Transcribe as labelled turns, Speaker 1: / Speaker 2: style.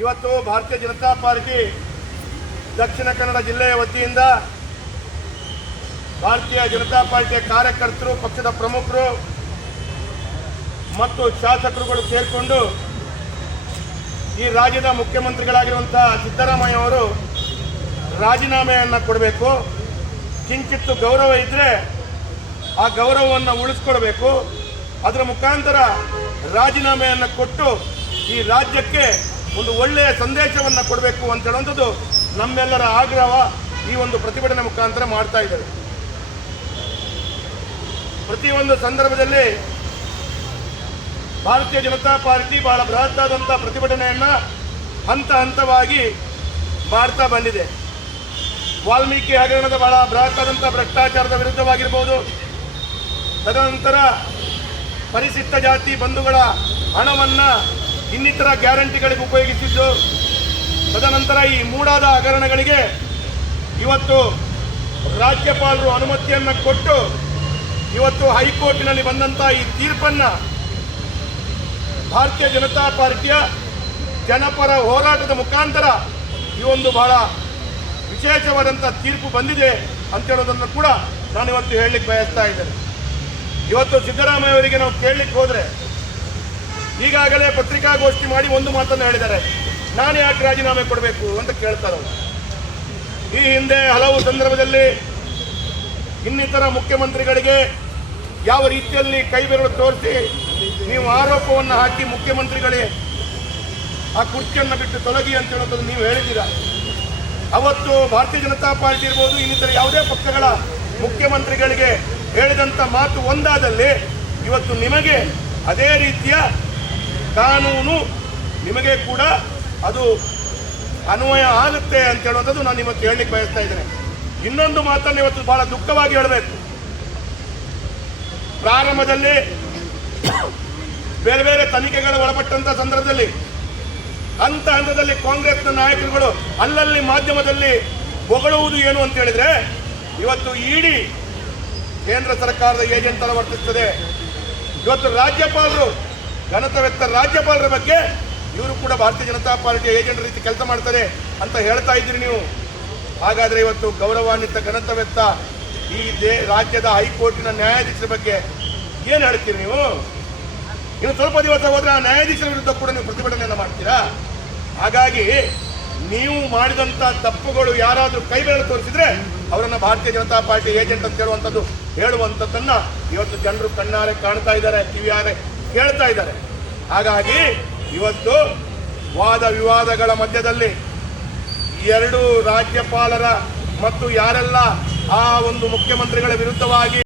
Speaker 1: ಇವತ್ತು ಭಾರತೀಯ ಜನತಾ ಪಾರ್ಟಿ ದಕ್ಷಿಣ ಕನ್ನಡ ಜಿಲ್ಲೆಯ ವತಿಯಿಂದ ಭಾರತೀಯ ಜನತಾ ಪಾರ್ಟಿಯ ಕಾರ್ಯಕರ್ತರು, ಪಕ್ಷದ ಪ್ರಮುಖರು ಮತ್ತು ಶಾಸಕರುಗಳು ಸೇರಿಕೊಂಡು ಈ ರಾಜ್ಯದ ಮುಖ್ಯಮಂತ್ರಿಗಳಾಗಿರುವಂತಹ ಸಿದ್ದರಾಮಯ್ಯ ಅವರು ರಾಜೀನಾಮೆಯನ್ನು ಕೊಡಬೇಕು. ಕಿಂಚಿತ್ತು ಗೌರವ ಇದ್ದರೆ ಆ ಗೌರವವನ್ನು ಉಳಿಸ್ಕೊಡ್ಬೇಕು. ಅದರ ಮುಖಾಂತರ ರಾಜೀನಾಮೆಯನ್ನು ಕೊಟ್ಟು ಈ ರಾಜ್ಯಕ್ಕೆ ಒಂದು ಒಳ್ಳೆಯ ಸಂದೇಶವನ್ನು ಕೊಡಬೇಕು ಅಂತ ಹೇಳುವಂಥದ್ದು ನಮ್ಮೆಲ್ಲರ ಆಗ್ರಹ ಈ ಒಂದು ಪ್ರತಿಭಟನೆ ಮುಖಾಂತರ ಮಾಡ್ತಾ ಇದ್ದೇವೆ. ಪ್ರತಿಯೊಂದು ಸಂದರ್ಭದಲ್ಲಿ ಭಾರತೀಯ ಜನತಾ ಪಾರ್ಟಿ ಬಹಳ ಬೃಹತ್ತಾದಂಥ ಪ್ರತಿಭಟನೆಯನ್ನ ಹಂತ ಹಂತವಾಗಿ ಮಾಡ್ತಾ ಬಂದಿದೆ. ವಾಲ್ಮೀಕಿ ಹಗರಣದ ಬಹಳ ಬೃಹತ್ತಾದಂಥ ಭ್ರಷ್ಟಾಚಾರದ ವಿರುದ್ಧವಾಗಿರ್ಬೋದು. ತದನಂತರ ಪರಿಶಿಷ್ಟ ಜಾತಿ ಬಂಧುಗಳ ಹಣವನ್ನ ಇನ್ನಿತರ ಗ್ಯಾರಂಟಿಗಳಿಗೆ ಉಪಯೋಗಿಸಿದ್ದು. ತದನಂತರ ಈ ಮೂಡಾದ ಹಗರಣಗಳಿಗೆ ಇವತ್ತು ರಾಜ್ಯಪಾಲರು ಅನುಮತಿಯನ್ನು ಕೊಟ್ಟು ಇವತ್ತು ಹೈಕೋರ್ಟಿನಲ್ಲಿ ಬಂದಂಥ ಈ ತೀರ್ಪನ್ನ ಭಾರತೀಯ ಜನತಾ ಪಾರ್ಟಿಯ ಜನಪರ ಹೋರಾಟದ ಮುಖಾಂತರ ಈ ಒಂದು ಬಹಳ ವಿಶೇಷವಾದಂಥ ತೀರ್ಪು ಬಂದಿದೆ ಅಂತ ಹೇಳೋದನ್ನು ಕೂಡ ನಾನು ಇವತ್ತು ಹೇಳಲಿಕ್ಕೆ ಬಯಸ್ತಾ ಇದ್ದೇನೆ. ಇವತ್ತು ಸಿದ್ದರಾಮಯ್ಯ ಅವರಿಗೆ ನಾವು ಕೇಳಲಿಕ್ಕೆ ಹೋದ್ರೆ ಈಗಾಗಲೇ ಪತ್ರಿಕಾಗೋಷ್ಠಿ ಮಾಡಿ ಒಂದು ಮಾತನ್ನು ಹೇಳಿದ್ದಾರೆ ನಾನು ಯಾಕೆ ರಾಜೀನಾಮೆ ಕೊಡಬೇಕು ಅಂತ ಕೇಳ್ತಾರೆ. ಈ ಹಿಂದೆ ಹಲವು ಸಂದರ್ಭದಲ್ಲಿ ಇನ್ನಿತರ ಮುಖ್ಯಮಂತ್ರಿಗಳಿಗೆ ಯಾವ ರೀತಿಯಲ್ಲಿ ಕೈ ಬೆರಳು ತೋರಿಸಿ ನೀವು ಆರೋಪವನ್ನು ಹಾಕಿ ಮುಖ್ಯಮಂತ್ರಿಗಳೇ ಆ ಕುರ್ಚಿಯನ್ನು ಬಿಟ್ಟು ತೊಲಗಿ ಅಂತ ಹೇಳೋದನ್ನು ನೀವು ಹೇಳಿದ್ದೀರಾ ಅವತ್ತು ಭಾರತೀಯ ಜನತಾ ಪಾರ್ಟಿ ಇರ್ಬೋದು, ಇನ್ನಿತರ ಯಾವುದೇ ಪಕ್ಷಗಳ ಮುಖ್ಯಮಂತ್ರಿಗಳಿಗೆ ಹೇಳಿದಂಥ ಮಾತು ಒಂದಾದಲ್ಲಿ ಇವತ್ತು ನಿಮಗೆ ಅದೇ ರೀತಿಯ ಕಾನೂನು ನಿಮಗೆ ಕೂಡ ಅದು ಅನ್ವಯ ಆಗುತ್ತೆ ಅಂತ ಹೇಳುವಂಥದ್ದು ನಾನು ಇವತ್ತು ಹೇಳಲಿಕ್ಕೆ ಬಯಸ್ತಾ ಇದ್ದೇನೆ. ಇನ್ನೊಂದು ಮಾತನ್ನು ಇವತ್ತು ಬಹಳ ದುಃಖವಾಗಿ ಹೇಳಬೇಕು. ಪ್ರಾರಂಭದಲ್ಲಿ ಬೇರೆ ಬೇರೆ ತನಿಖೆಗಳು ಒಳಪಟ್ಟಂತ ಸಂದರ್ಭದಲ್ಲಿ ಹಂತ ಹಂತದಲ್ಲಿ ಕಾಂಗ್ರೆಸ್ನ ನಾಯಕರುಗಳು ಅಲ್ಲಲ್ಲಿ ಮಾಧ್ಯಮದಲ್ಲಿ ಹೊಗಳುವುದು ಏನು ಅಂತ ಹೇಳಿದ್ರೆ, ಇವತ್ತು ಇಡಿ ಕೇಂದ್ರ ಸರ್ಕಾರದ ಏಜೆಂಟ್ ವರ್ತಿಸ್ತದೆ. ಇವತ್ತು ರಾಜ್ಯಪಾಲರು ಘನತವೆತ್ತ ರಾಜ್ಯಪಾಲರ ಬಗ್ಗೆ ಇವರು ಕೂಡ ಭಾರತೀಯ ಜನತಾ ಪಾರ್ಟಿಯ ಏಜೆಂಟ್ ರೀತಿ ಕೆಲಸ ಮಾಡ್ತಾರೆ ಅಂತ ಹೇಳ್ತಾ ಇದ್ದೀರಿ ನೀವು. ಹಾಗಾದ್ರೆ ಇವತ್ತು ಗೌರವಾನ್ವಿತ ಘನತವೆತ್ತ ಈ ದೇ, ರಾಜ್ಯದ ಹೈಕೋರ್ಟಿನ ನ್ಯಾಯಾಧೀಶರ ಬಗ್ಗೆ ಏನು ಹೇಳ್ತೀರಿ ನೀವು? ಇನ್ನು ಸ್ವಲ್ಪ ದಿವಸ ಹೋದ್ರೆ ಆ ನ್ಯಾಯಾಧೀಶರ ವಿರುದ್ಧ ಕೂಡ ನೀವು ಪ್ರತಿಭಟನೆಯನ್ನು ಮಾಡ್ತೀರಾ? ಹಾಗಾಗಿ ನೀವು ಮಾಡಿದಂತ ತಪ್ಪುಗಳು ಯಾರಾದರೂ ಕೈ ತೋರಿಸಿದ್ರೆ ಅವರನ್ನು ಭಾರತೀಯ ಜನತಾ ಪಾರ್ಟಿ ಏಜೆಂಟ್ ಅಂತ ಹೇಳುವಂಥದ್ದು ಹೇಳುವಂಥದ್ದನ್ನು ಇವತ್ತು ಜನರು ಕಣ್ಣಾರೆ ಕಾಣ್ತಾ ಇದ್ದಾರೆ, ಕಿವಿಯಾರೆ ಕೇಳ್ತಾ ಇದ್ದಾರೆ. ಹಾಗಾಗಿ ಇವತ್ತು ವಾದ ವಿವಾದಗಳ ಮಧ್ಯದಲ್ಲಿ ಎರಡು ರಾಜ್ಯಪಾಲರ ಮತ್ತು ಯಾರೆಲ್ಲ ಆ ಒಂದು ಮುಖ್ಯಮಂತ್ರಿಗಳ ವಿರುದ್ಧವಾಗಿ